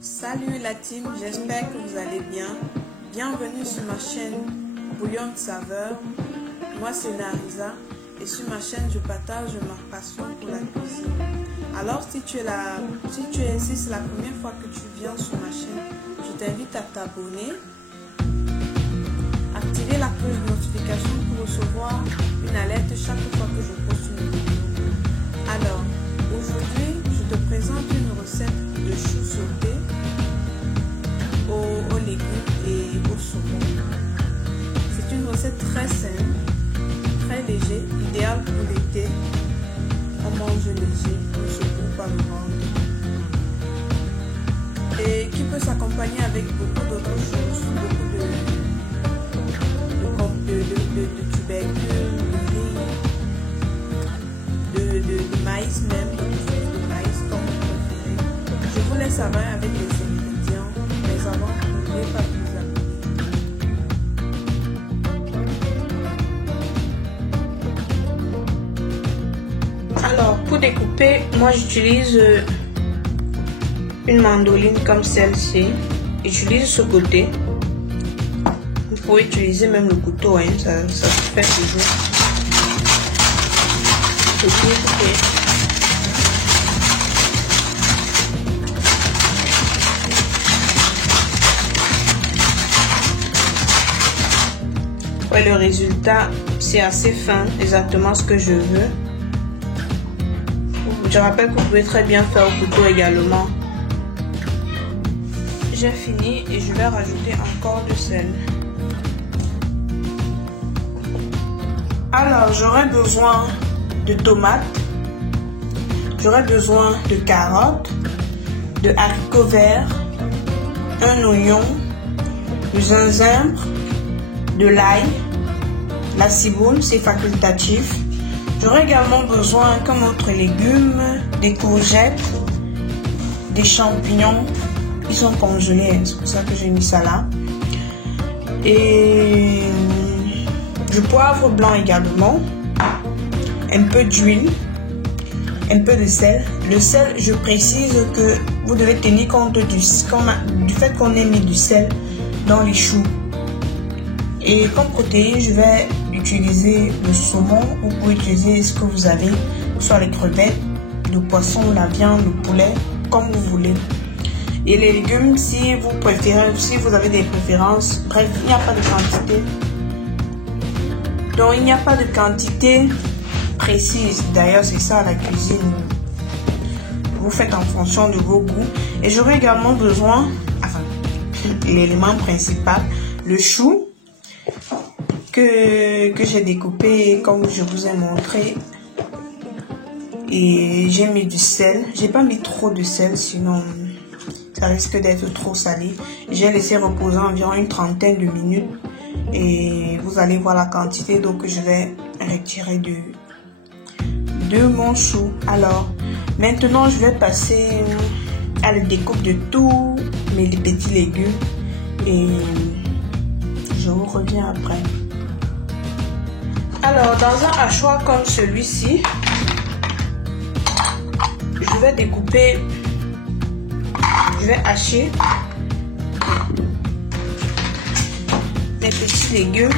Salut la team, j'espère que vous allez bien. Bienvenue sur ma chaîne Bouillon de saveur. Moi c'est Narisa et sur ma chaîne je partage ma passion pour la cuisine. Alors si c'est la première fois que tu viens sur ma chaîne, je t'invite à t'abonner, activer la cloche de notification pour recevoir une alerte chaque fois que je poste une vidéo. Alors aujourd'hui je te présente une recette de chou sauté aux légumes et au saumon. C'est une recette très simple, très léger, idéale pour l'été. On mange léger, on ne se coupe pas le ventre. Et qui peut s'accompagner avec beaucoup d'autres choses, beaucoup de tubercules, de maïs même, de maïs comme vous préférez. Je vous laisse avant avec les ingrédients, mais avant, n'oubliez pas de vous abonner. Alors, pour découper, moi j'utilise une mandoline comme celle-ci. J'utilise ce côté. Vous pouvez utiliser même le couteau, hein, ça se fait toujours. Ouais, le résultat, c'est assez fin, exactement ce que je veux. Je rappelle que vous pouvez très bien faire au couteau également. J'ai fini et je vais rajouter encore du sel. Alors, j'aurai besoin de tomates, j'aurai besoin de carottes, de haricots verts, un oignon, du gingembre, de l'ail, la ciboule, c'est facultatif. J'aurai également besoin, comme autres légumes, des courgettes, des champignons, ils sont congelés, c'est pour ça que j'ai mis ça là. Et du poivre blanc également, un peu d'huile, un peu de sel. Le sel, je précise que vous devez tenir compte du fait qu'on ait mis du sel dans les choux. Et comme protéine, je vais utiliser le saumon. Vous pouvez utiliser ce que vous avez, soit les crevettes, le poisson, la viande, le poulet, comme vous voulez. Et les légumes, si vous préférez, si vous avez des préférences, bref, il n'y a pas de quantité. Donc il n'y a pas de quantité précise. D'ailleurs, c'est ça la cuisine. Vous faites en fonction de vos goûts. Et j'aurai également besoin, enfin, l'élément principal, le chou que j'ai découpé comme je vous ai montré. Et j'ai mis du sel. J'ai pas mis trop de sel, sinon ça risque d'être trop salé. J'ai laissé reposer environ une trentaine de minutes. Et vous allez voir la quantité donc je vais retirer de mon chou. Alors maintenant je vais passer à la découpe de tous mes petits légumes et je vous reviens après. Alors dans un hachoir comme celui-ci, je vais découper, je vais hacher mes petits légumes.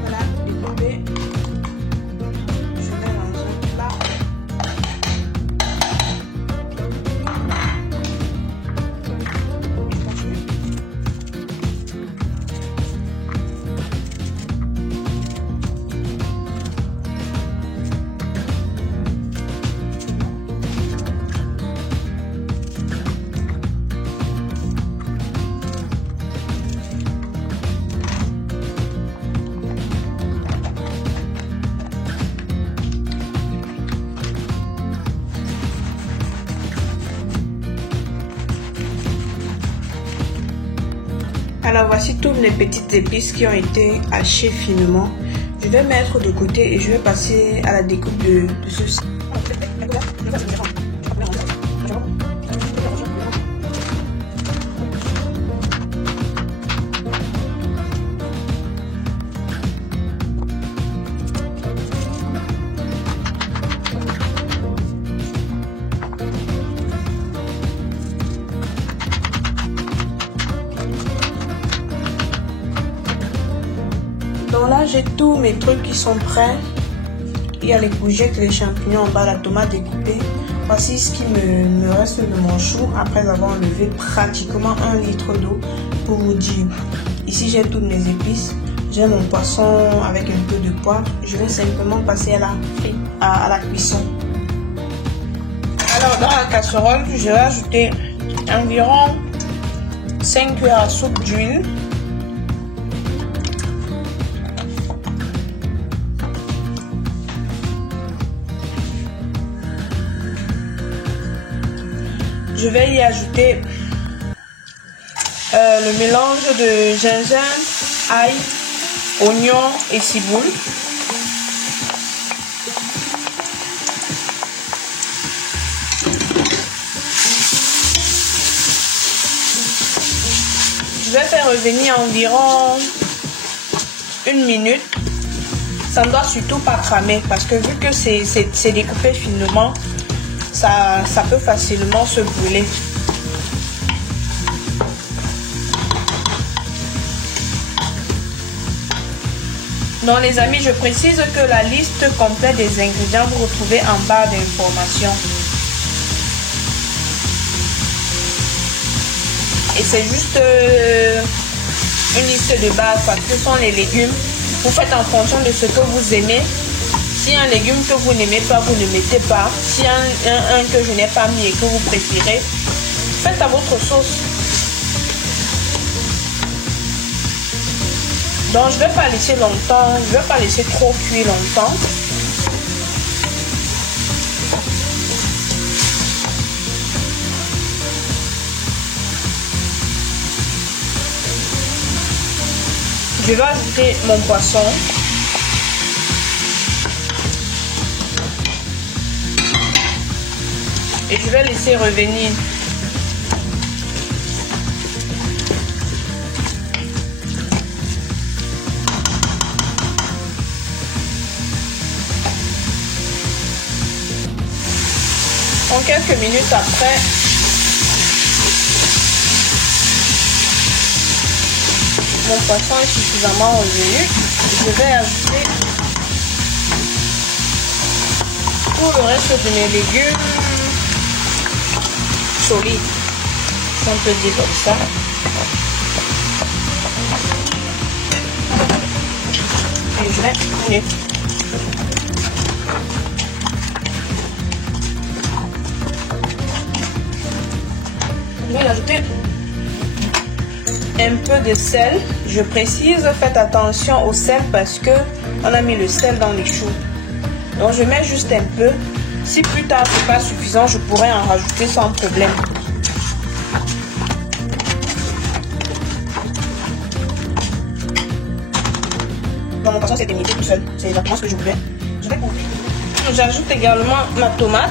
Voilà, découpé. Je mets dans un plat. Alors voici toutes les petites épices qui ont été hachées finement. Je vais mettre de côté et je vais passer à la découpe de ceci. Donc là, j'ai tous mes trucs qui sont prêts. Il y a les courgettes, les champignons en bas, la tomate découpée. Voici ce qui me reste de mon chou après avoir enlevé pratiquement 1 litre d'eau pour vous dire. Ici, j'ai toutes mes épices. J'ai mon poisson avec un peu de poivre. Je vais simplement passer à la cuisson. Alors, dans la casserole, je vais ajouter environ 5 cuillères à soupe d'huile. Je vais y ajouter le mélange de gingembre, ail, oignon et ciboule. Je vais faire revenir environ 1 minute. Ça ne doit surtout pas cramer parce que vu que c'est découpé finement, ça peut facilement se brûler. Donc les amis, je précise que la liste complète des ingrédients vous retrouvez en barre d'informations. Et c'est juste une liste de base parce que ce sont les légumes. Vous faites en fonction de ce que vous aimez. Si un légume que vous n'aimez pas, vous ne mettez pas. Si un que je n'ai pas mis et que vous préférez, faites à votre sauce. Donc je ne vais pas laisser longtemps, je ne vais pas laisser trop cuire longtemps. Je vais ajouter mon poisson. Et je vais laisser revenir. En quelques minutes après, mon poisson est suffisamment revenu. Je vais ajouter tout le reste de mes légumes solides, si on peut dire comme ça. Et je vais tourner. Je vais ajouter un peu de sel. Je précise, faites attention au sel parce que on a mis le sel dans les choux. Donc je mets juste un peu. Si plus tard c'est pas suffisant, je pourrais en rajouter sans problème. Dans mon poisson c'est limité tout seul. C'est exactement ce que je voulais. Je vais couvrir. J'ajoute également ma tomate.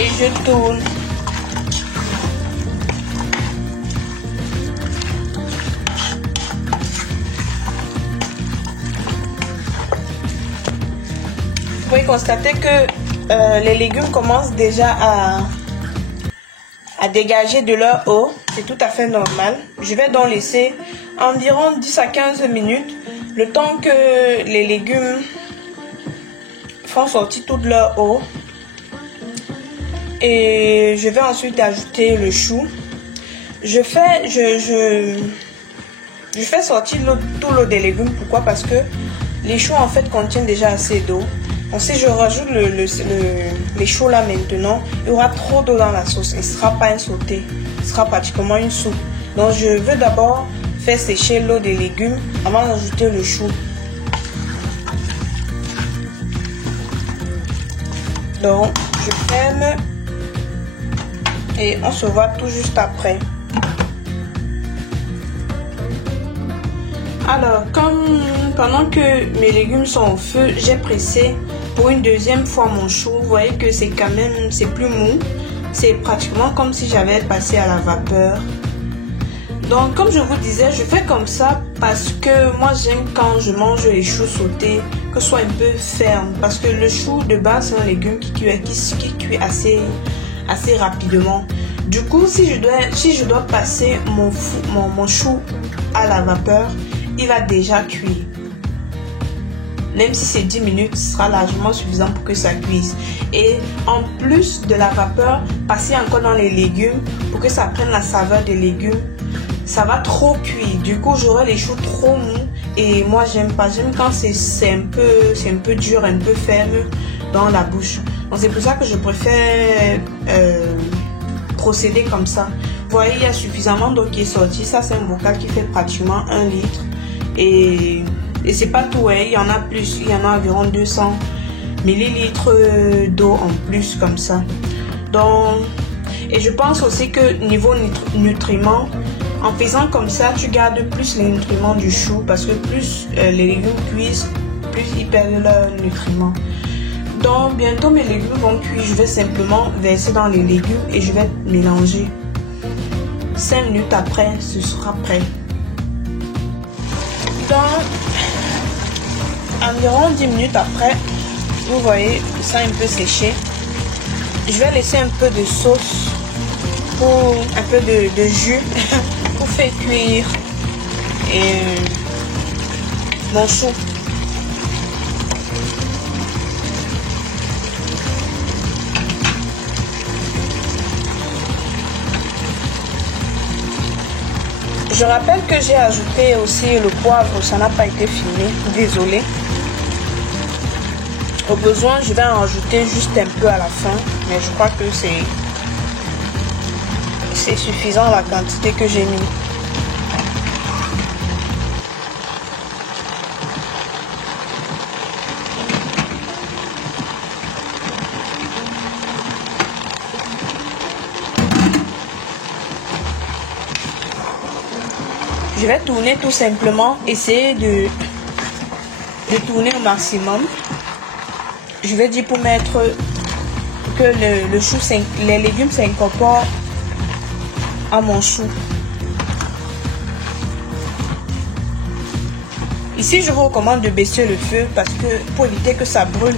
Et je tourne. Vous pouvez constater que les légumes commencent déjà à dégager de leur eau. C'est tout à fait normal. Je vais donc laisser environ 10 à 15 minutes, le temps que les légumes font sortir toute leur eau. Et je vais ensuite ajouter le chou. Je fais sortir tout l'eau des légumes. Pourquoi? Parce que les choux en fait contiennent déjà assez d'eau. Donc si je rajoute les choux là maintenant, il y aura trop d'eau dans la sauce. Il ne sera pas un sauté, ce sera pratiquement une soupe. Donc je veux d'abord faire sécher l'eau des légumes avant d'ajouter le chou. Donc je ferme et on se voit tout juste après. Alors, pendant que mes légumes sont au feu, j'ai pressé pour une deuxième fois mon chou. Vous voyez que c'est quand même, c'est plus mou. C'est pratiquement comme si j'avais passé à la vapeur. Donc, comme je vous disais, je fais comme ça parce que moi, j'aime quand je mange les choux sautés, que ce soit un peu ferme. Parce que le chou, de base, c'est un légume qui cuit assez rapidement. Du coup, si je dois passer mon chou à la vapeur, il va déjà cuire. Même si c'est 10 minutes, ce sera largement suffisant pour que ça cuise. Et en plus de la vapeur, passer encore dans les légumes pour que ça prenne la saveur des légumes, ça va trop cuire. Du coup, j'aurai les choux trop mous et moi, j'aime pas. J'aime quand c'est un peu dur, un peu ferme dans la bouche. Donc, c'est pour ça que je préfère procéder comme ça. Vous voyez, il y a suffisamment d'eau qui est sortie. Ça, c'est un bocal qui fait pratiquement 1 litre. Et c'est pas tout, hein. Il y en a plus. Il y en a environ 200 millilitres d'eau en plus comme ça. Donc, et je pense aussi que niveau nutriments, en faisant comme ça, tu gardes plus les nutriments du chou parce que plus les légumes cuisent, plus ils perdent leurs nutriments. Donc, bientôt mes légumes vont cuire. Je vais simplement verser dans les légumes et je vais mélanger. 5 minutes après, ce sera prêt. Dans environ 10 minutes après, vous voyez, ça a un peu séché. Je vais laisser un peu de sauce pour un peu de jus pour faire cuire mon chou. Je rappelle que j'ai ajouté aussi le poivre, ça n'a pas été filmé, désolé. Au besoin, je vais en rajouter juste un peu à la fin, mais je crois que c'est suffisant la quantité que j'ai mis. Je vais tourner tout simplement, essayer de tourner au maximum. Je vais dire pour mettre que le chou, les légumes s'incorporent à mon chou. Ici, je vous recommande de baisser le feu parce que pour éviter que ça brûle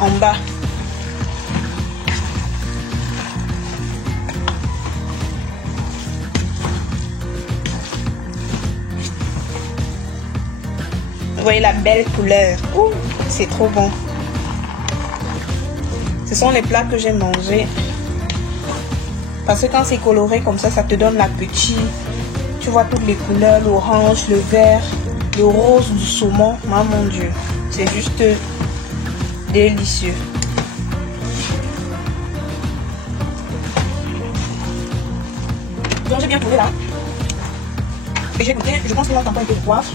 en bas. Vous voyez la belle couleur. Ouh, c'est trop bon. Ce sont les plats que j'ai mangés. Parce que quand c'est coloré comme ça, ça te donne l'appétit. Tu vois toutes les couleurs, l'orange, le vert, le rose du saumon. Oh, mon Dieu, c'est juste délicieux. Donc j'ai bien tourné là. Et j'ai goûté, je pense qu'il manque encore un peu de poivre.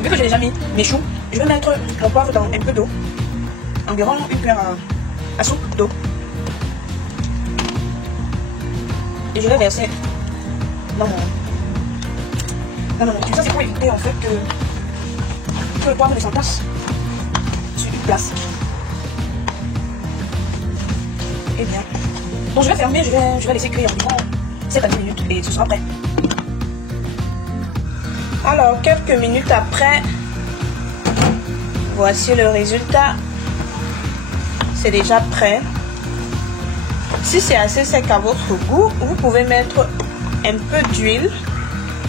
Vu que j'ai déjà mis mes choux, je vais mettre mon poivre dans un peu d'eau. Environ une cuillère à soupe d'eau. Et je vais verser dans mon... Ça c'est pour éviter en fait que le poivre ne s'entasse sur une place. Et bien. Donc je vais fermer, je vais laisser cuire environ 7 à 10 minutes et ce sera prêt. Alors, quelques minutes après, voici le résultat. C'est déjà prêt. Si c'est assez sec à votre goût, vous pouvez mettre un peu d'huile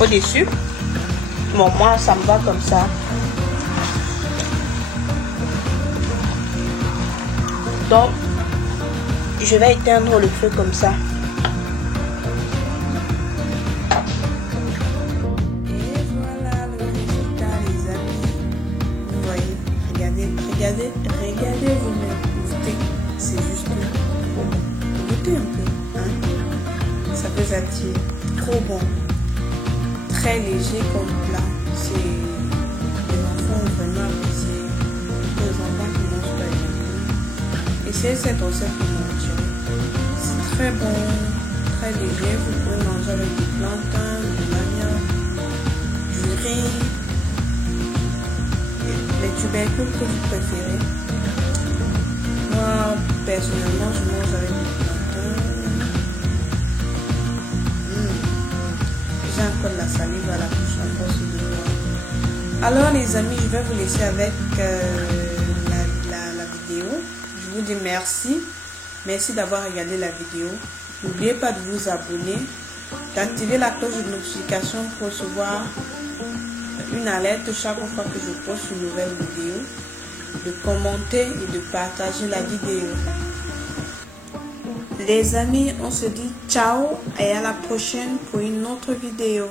au-dessus. Bon, moi, ça me va comme ça. Donc, je vais éteindre le feu comme ça. Regardez vous-même, goûtez, c'est juste trop bon. Goûtez un peu, hein? Ça peut attirer, trop bon, très léger comme plat. C'est les enfants vraiment apprécié, les enfants qui mangent pas les légumes. Essayez cette recette pour manger, très bon, très léger. Vous pouvez manger avec du plantain, du manioc, du riz, les tubercules que vous préférez. Moi, personnellement, je mange avec du plantain. J'ai encore de la salive à la bouche à force de voir. Alors les amis, je vais vous laisser avec la vidéo. Je vous dis merci. Merci d'avoir regardé la vidéo. N'oubliez pas de vous abonner, d'activer la cloche de notification pour recevoir une alerte chaque fois que je poste une nouvelle vidéo, de commenter et de partager la vidéo. Les amis, on se dit ciao et à la prochaine pour une autre vidéo.